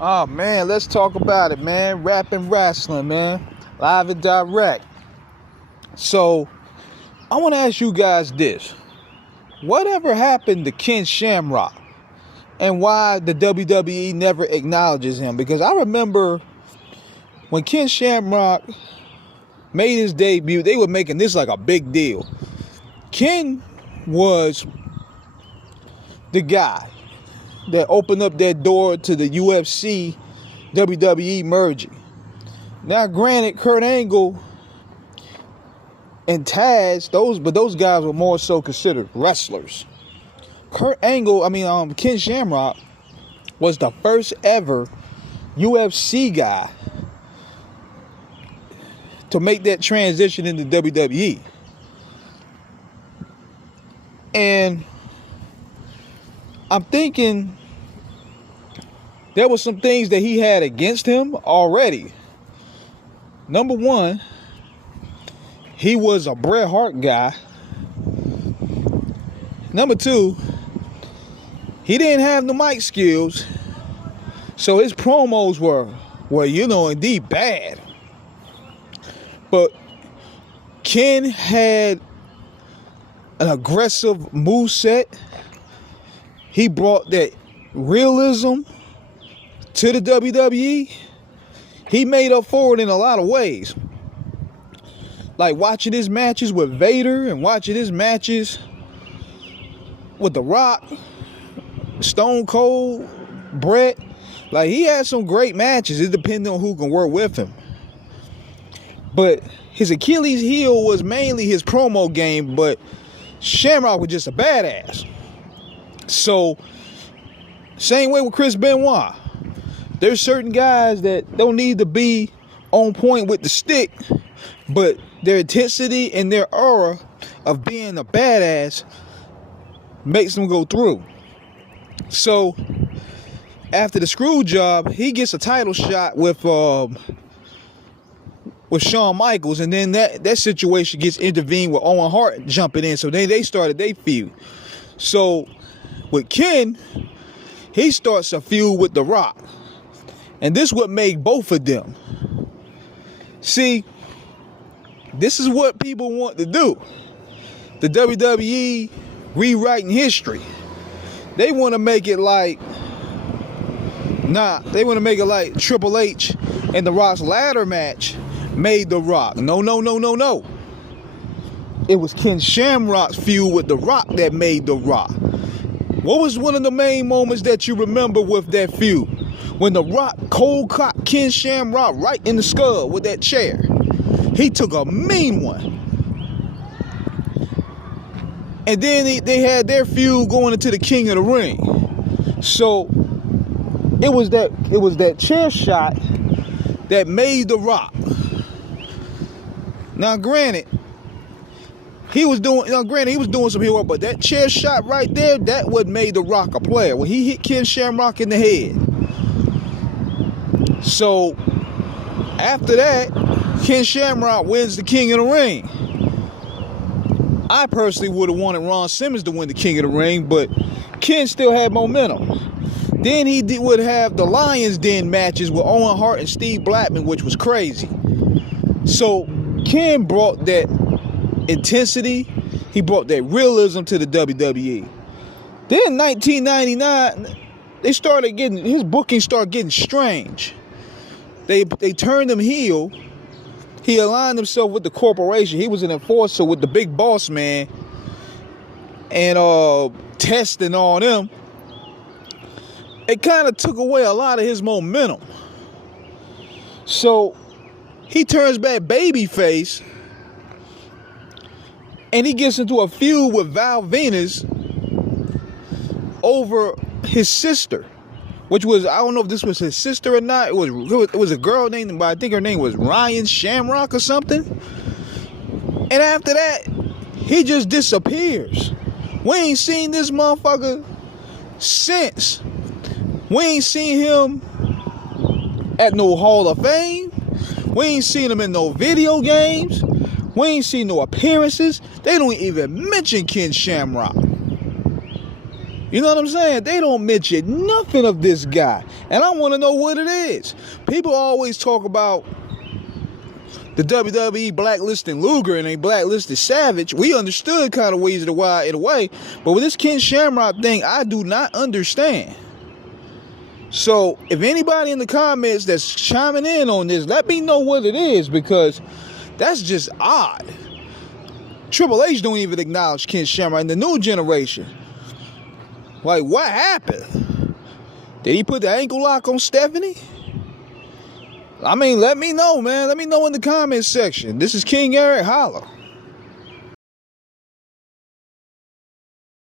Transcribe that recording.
Oh man, let's talk about it, man. Rap and wrestling, man. Live and direct. So, I want to ask you guys this. Whatever happened to Ken Shamrock? And why the WWE never acknowledges him? Because I remember when Ken Shamrock made his debut, they were making this like a big deal. Ken was the guy that opened up that door to the UFC WWE merging. Now, granted, Kurt Angle and Taz, those guys were more so considered wrestlers. Ken Shamrock was the first ever UFC guy to make that transition into WWE. And I'm thinking there were some things that he had against him already. Number one, he was a Bret Hart guy. Number two, he didn't have the mic skills, so his promos were indeed bad. But Ken had an aggressive moveset. He brought that realism to the WWE. He made up for it in a lot of ways. Like watching his matches with Vader and watching his matches with The Rock, Stone Cold, Bret. Like, he had some great matches. It depended on who can work with him. But his Achilles heel was mainly his promo game, but Shamrock was just a badass. So, same way with Chris Benoit. There's certain guys that don't need to be on point with the stick, but their intensity and their aura of being a badass makes them go through. So, after the screw job, he gets a title shot with Shawn Michaels, and then that situation gets intervened with Owen Hart jumping in. So they started their feud. So with Ken, he starts a feud with The Rock. And this what made both of them. See, this is what people want to do. The WWE rewriting history. They want to make it like Triple H and The Rock's ladder match made The Rock. No. It was Ken Shamrock's feud with The Rock that made The Rock. What was one of the main moments that you remember with that feud? When The Rock cold cocked Ken Shamrock right in the skull with that chair. He took a mean one. And then they had their feud going into the King of the Ring. So it was that chair shot that made The Rock. Now, granted, he was doing some heel work, but that chair shot right there, that what made The Rock a player. When he hit Ken Shamrock in the head. So after that, Ken Shamrock wins the King of the Ring. I personally would have wanted Ron Simmons to win the King of the Ring, but Ken still had momentum. Then he would have the Lions Den matches with Owen Hart and Steve Blackman, which was crazy. So Ken brought that intensity, he brought that realism to the WWE. Then in 1999, his booking started getting strange. They turned him heel. He aligned himself with the corporation. He was an enforcer with the big boss man and testing on them. It kind of took away a lot of his momentum. So he turns back babyface and he gets into a feud with Val Venus over his sister, which was, I don't know if this was his sister or not. It was a girl named, but I think her name was Ryan Shamrock or something. And after that, he just disappears. We ain't seen this motherfucker since. We ain't seen him at no Hall of Fame. We ain't seen him in no video games. We ain't seen no appearances. They don't even mention Ken Shamrock. You know what I'm saying? They don't mention nothing of this guy. And I want to know what it is. People always talk about the WWE blacklisting Luger and they blacklisted Savage. We understood kind of ways of the why in a way. But with this Ken Shamrock thing, I do not understand. So if anybody in the comments that's chiming in on this, let me know what it is, because that's just odd. Triple H don't even acknowledge Ken Shamrock in the new generation. Like, what happened? Did he put the ankle lock on Stephanie? I mean, let me know, man. Let me know in the comments section. This is King Eric. Holla.